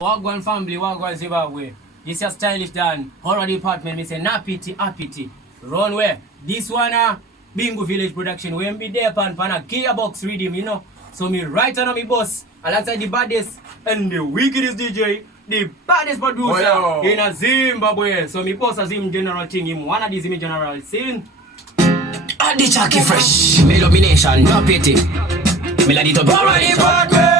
Wagwan family, Wagwan Zimbabwe. This is Stylish Don. Horror department, me say napity, apity. Run where? This one Bingo Village production. When me there pan a Gearbox riddim, you know. So me right on me boss, alongside the baddest and the wickedest DJ, the baddest producer in a Zimbabwe. So me boss a Zim general thing, him one of the Zim general scene. At the Chucky Fresh, me domination, no pity. Me like it to horror department.